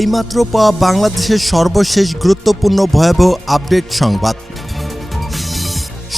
এইমাত্র পাওয়া বাংলাদেশের সর্বশেষ গুরুত্বপূর্ণ ভয়াবহ আপডেট সংবাদ।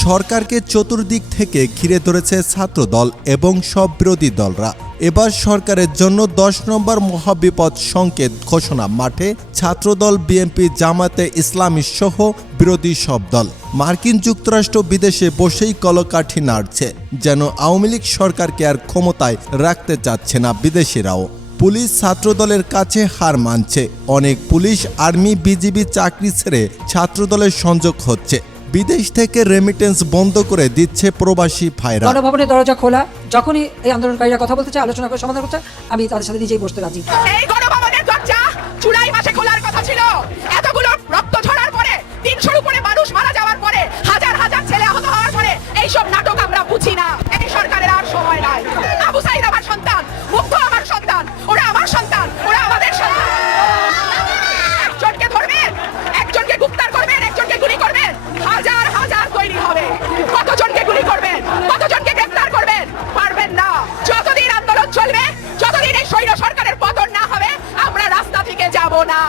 সরকারকে চতুর্দিক থেকে ঘিরে ধরেছে ছাত্রদল এবং সব বিরোধী দলরা। এবার সরকারের জন্য 10 নম্বর মহাবিপদ সংকেত ঘোষণা মাঠে ছাত্রদল, বিএনপি, জামায়াতে ইসলামী সহ বিরোধী সব দল। মার্কিন যুক্তরাষ্ট্র বিদেশে বসেই কলকাঠি নাড়ছে, যেন আওয়ামী লীগ সরকারকে আর ক্ষমতায় রাখতে চাচ্ছে না বিদেশিরাও। পুলিশ ছাত্রদলের কাছে হার মানছে। অনেক পুলিশ, আর্মি, বিজিবি চাকরি ছেড়ে ছাত্রদলের সংযোগ হচ্ছে। বিদেশ থেকে রেমিটেন্স বন্ধ করে দিচ্ছে প্রবাসী ভাইরা। গণভবনের দরজা খোলা, যখনই এই আন্দোলনকারীরা কথা বলতে চায়, আলোচনা করে সমাধান করতে, আমি তাদের সাথে নিজেই বসতে রাজি। এই গণভবনের দরজা জুলাই মাসে খোলার কথা ছিল। এতগুলো রক্ত ঝরার পরে, 300-র উপরে মানুষ মারা যাওয়ার পরে, হাজার হাজার ছেলে আহত হওয়ার পরে এইসব নাটক আমরা বুঝি না। এই সরকারের আর সময় নাই। আবু সাইদ আমার সন্তান, মুগ্ধ আমার সন্তান, ওরা আমার সন্তান, ওরা আমাদের সন্তান। একজনকে ধরবেন, একজনকে গ্রেফতার করবেন, একজনকে গুলি করবেন, হাজার হাজার তৈরি হবে। কতজনকে গুলি করবেন, কতজনকে গ্রেফতার করবেন? পারবেন না। যতদিন আন্দোলন চলবে, যতদিন এই স্বৈর সরকারের পতন না হবে, আমরা রাস্তা থেকে যাব না।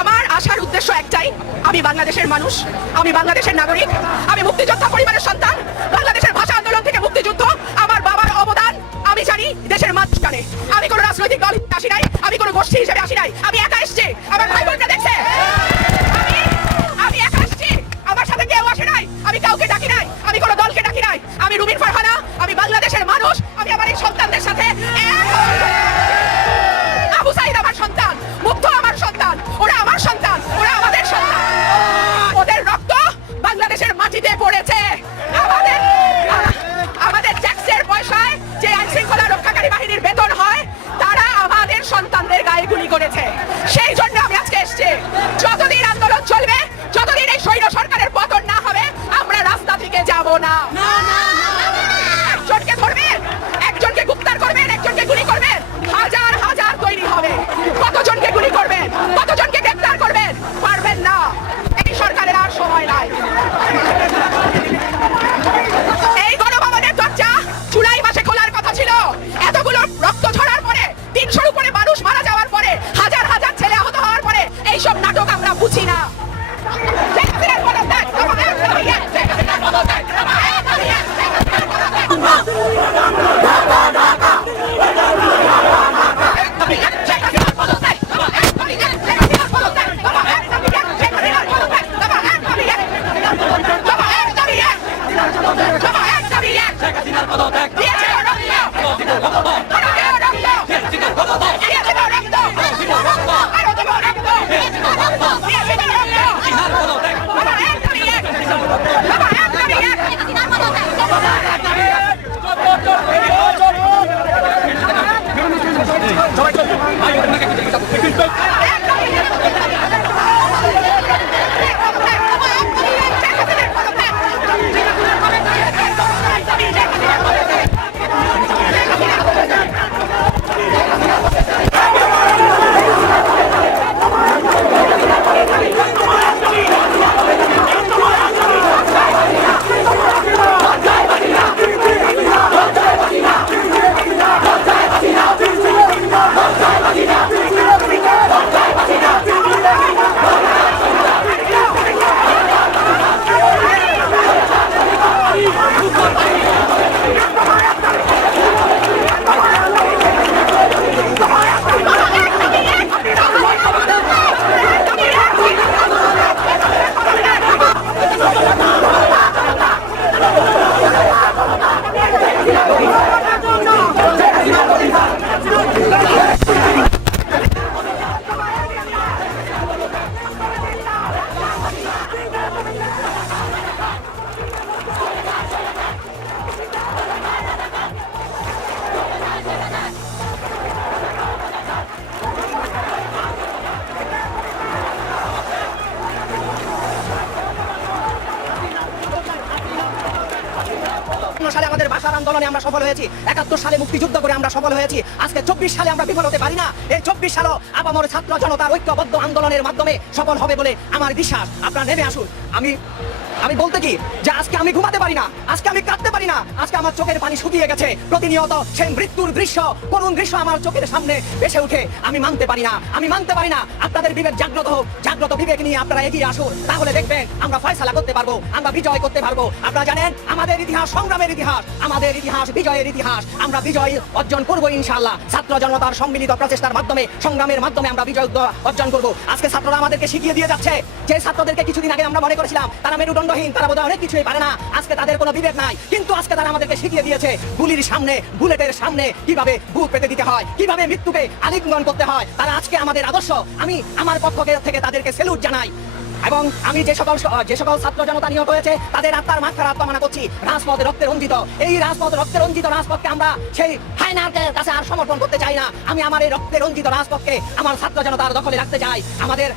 আমার আসার উদ্দেশ্য একটাই, আমি বাংলাদেশের মানুষ, আমি বাংলাদেশের নাগরিক, আমি মুক্তিযোদ্ধা পরিবারের সন্তান। বাংলাদেশের ভাষা আন্দোলন থেকে মুক্তিযুদ্ধ আমার বাবার অবদান আমি জানি, দেশের মানুষ জানে। আমি কোনো রাজনৈতিক দল আসি নাই, আমি কোনো গোষ্ঠী হিসেবে আসি নাই, আমি একা এসেছি। আমার ভাই বোনরা দেখছে আমি একা এসেছি, আমার সাথে কেউ আসে নাই, আমি কাউকে ডাকি নাই, আমি কোনো দলকে ডাকি নাই। আমি রুমিন ফারহানা, আমি বাংলাদেশের মানুষ, আমি আমার এই সন্তানদের সাথে আবু সাইদ আমার সন্তান, মুগ্ধ আমার সন্তান, ওরা আমার সন্তান, ওরা আমাদের সন্তান। ওদের রক্ত বাংলাদেশের মাটিতে পড়েছে। আমাদের ট্যাক্সের পয়সায় যে আইন শৃঙ্খলা রক্ষাকারী বাহিনীর বেতন হয়, তারা আমাদের সন্তানদের গায়ে গুলি করেছে। সেই জন্য আমি আজকে এসেছি। যতদিন আন্দোলন চলবে, যতদিন এই স্বৈর সরকারের পতন না হবে, আমরা রাস্তা থেকে যাব না। একজনকে ধরবেন, একজনকে গ্রেফতার করবেন, একজনকে গুলি করবেন, হাজার হাজার তৈরি হবে। কতজনকে গুলি করবেন, কতজনকে গ্রেফতার করবেন? পারবেন না। এই সরকারের আর সময় নাই। এই গণভবনের দরজা জুলাই মাসে খোলার কথা ছিল। এতগুলো রক্ত ঝরার পরে, 300-র উপরে মানুষ মারা যাওয়ার পরে, হাজার হাজার ছেলে আহত হওয়ার পরে এইসব নাটক আমরা বুঝি না। আন্দোলনে আমরা সফল হয়েছি, 71 সালে মুক্তিযুদ্ধ করে আমরা সফল হয়েছি, আজকে 24 সালে আমরা বিফল হতে পারি না। এই 24 সালও আপামর ছাত্র জনতার ঐক্যবদ্ধ আন্দোলনের মাধ্যমে সফল হবে বলে আমার বিশ্বাস। আপনারা নেমে আসুন। আমি বলতে কি যে আজকে আমি ঘুমাতে পারি না, আজকে আমি কাঁদতে পারি না, আজকে আমার চোখের পানি শুকিয়ে গেছে। প্রতিনিয়ত সেই মৃত্যুর দৃশ্য, করুণ দৃশ্য আমার চোখের সামনে ভেসে উঠে। আমি মানতে পারি না। আপনাদের বিবেক জাগ্রত হোক, জাগ্রত বিবেক নিয়ে আপনারা এগিয়ে আসুন, তাহলে দেখবেন আমরা ফয়সালা করতে পারবো, আমরা বিজয় করতে পারবো। আপনারা জানেন আমাদের ইতিহাস সংগ্রামের ইতিহাস, আমাদের ইতিহাস বিজয়ের ইতিহাস। আমরা বিজয় অর্জন করবো ইনশাআল্লাহ। ছাত্র জনতার সম্মিলিত প্রচেষ্টার মাধ্যমে, সংগ্রামের মাধ্যমে আমরা বিজয় অর্জন করবো। আজকে ছাত্ররা আমাদেরকে শিখিয়ে দিয়ে যাচ্ছে, যে ছাত্রদেরকে কিছুদিন আগে আমরা মনে করেছিলাম তারা মেরুদণ্ডহীন, তারা বোধহয় অনেক কিছুই পারে না, আজকে তাদের কোনো বিবেক নাই, কিন্তু আজকে তারা আমাদেরকে শিখিয়ে দিয়েছে গুলির সামনে, বুলেটের সামনে কিভাবে বুক পেতে দিতে হয়, কিভাবে মৃত্যুকে আলিঙ্গন করতে হয়। তারা আজকে আমাদের আদর্শ। আমি আমার পক্ষ থেকে তাদেরকে স্যালুট জানাই। এবং আমি যে সকল ছাত্র জনতা নিহত হয়েছে তাদের আত্মার মাগফিরাত কামনা করছি। রাজপথ রক্তে রঞ্জিত, এই রাজপথ রক্তে রঞ্জিত রাজপথকে আমরা সেই হায়নাদের কাছে আর সমর্পণ করতে চাই না। আমি আমার এই রক্তে রঞ্জিত রাজপথকে আমার ছাত্র জনতার দখলে রাখতে চাই। আমাদের